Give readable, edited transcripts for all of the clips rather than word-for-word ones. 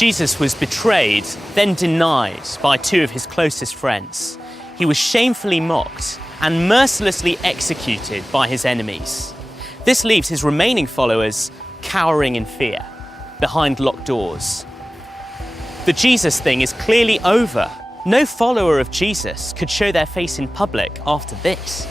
Jesus was betrayed, then denied by two of his closest friends. He was shamefully mocked and mercilessly executed by his enemies. This leaves his remaining followers cowering in fear, behind locked doors. The Jesus thing is clearly over. No follower of Jesus could show their face in public after this.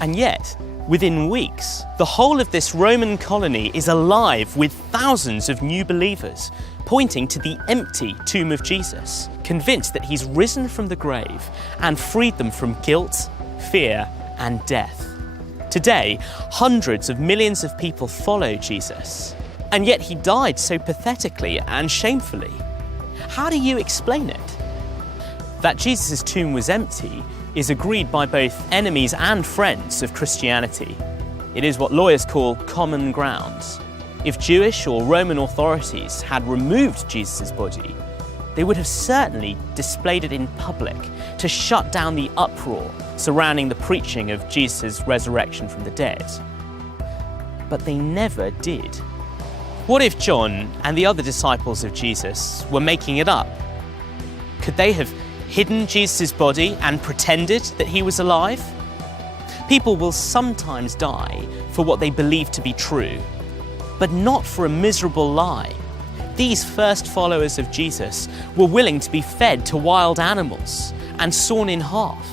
And yet, within weeks, the whole of this Roman colony is alive with thousands of new believers, pointing to the empty tomb of Jesus, convinced that he's risen from the grave and freed them from guilt, fear, and death. Today, hundreds of millions of people follow Jesus, and yet he died so pathetically and shamefully. How do you explain it? That Jesus' tomb was empty is agreed by both enemies and friends of Christianity. It is what lawyers call common ground. If Jewish or Roman authorities had removed Jesus' body, they would have certainly displayed it in public to shut down the uproar surrounding the preaching of Jesus' resurrection from the dead. But they never did. What if John and the other disciples of Jesus were making it up? Could they have hidden Jesus' body and pretended that he was alive? People will sometimes die for what they believe to be true, but not for a miserable lie. These first followers of Jesus were willing to be fed to wild animals and sawn in half.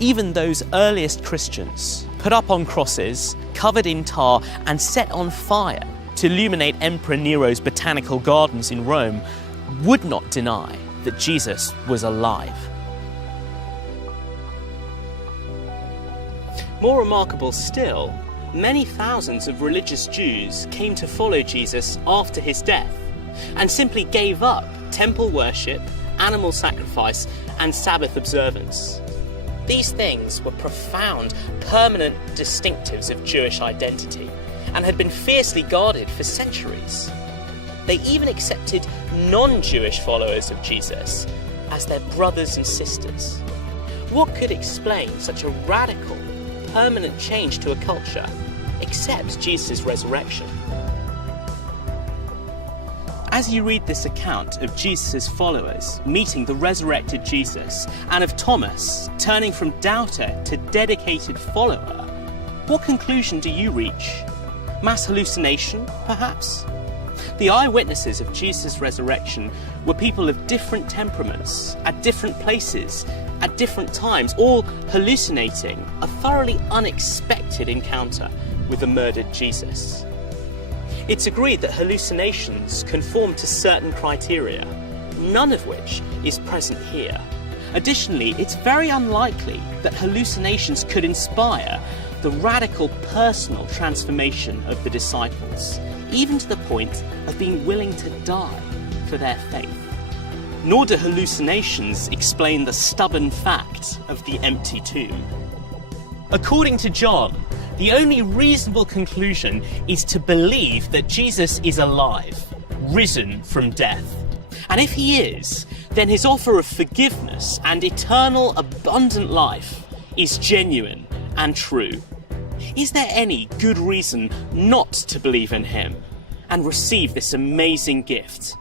Even those earliest Christians, put up on crosses, covered in tar and set on fire to illuminate Emperor Nero's botanical gardens in Rome, would not deny that Jesus was alive. More remarkable still, many thousands of religious Jews came to follow Jesus after his death and simply gave up temple worship, animal sacrifice, and Sabbath observance. These things were profound, permanent distinctives of Jewish identity and had been fiercely guarded for centuries. They even accepted non-Jewish followers of Jesus as their brothers and sisters. What could explain such a radical, permanent change to a culture except Jesus' resurrection? As you read this account of Jesus' followers meeting the resurrected Jesus and of Thomas turning from doubter to dedicated follower, what conclusion do you reach? Mass hallucination, perhaps? The eyewitnesses of Jesus' resurrection were people of different temperaments, at different places, at different times, all hallucinating a thoroughly unexpected encounter with the murdered Jesus. It's agreed that hallucinations conform to certain criteria, none of which is present here. Additionally, it's very unlikely that hallucinations could inspire the radical personal transformation of the disciples, even to the point of being willing to die for their faith. Nor do hallucinations explain the stubborn fact of the empty tomb. According to John, the only reasonable conclusion is to believe that Jesus is alive, risen from death. And if he is, then his offer of forgiveness and eternal abundant life is genuine and true. Is there any good reason not to believe in him and receive this amazing gift?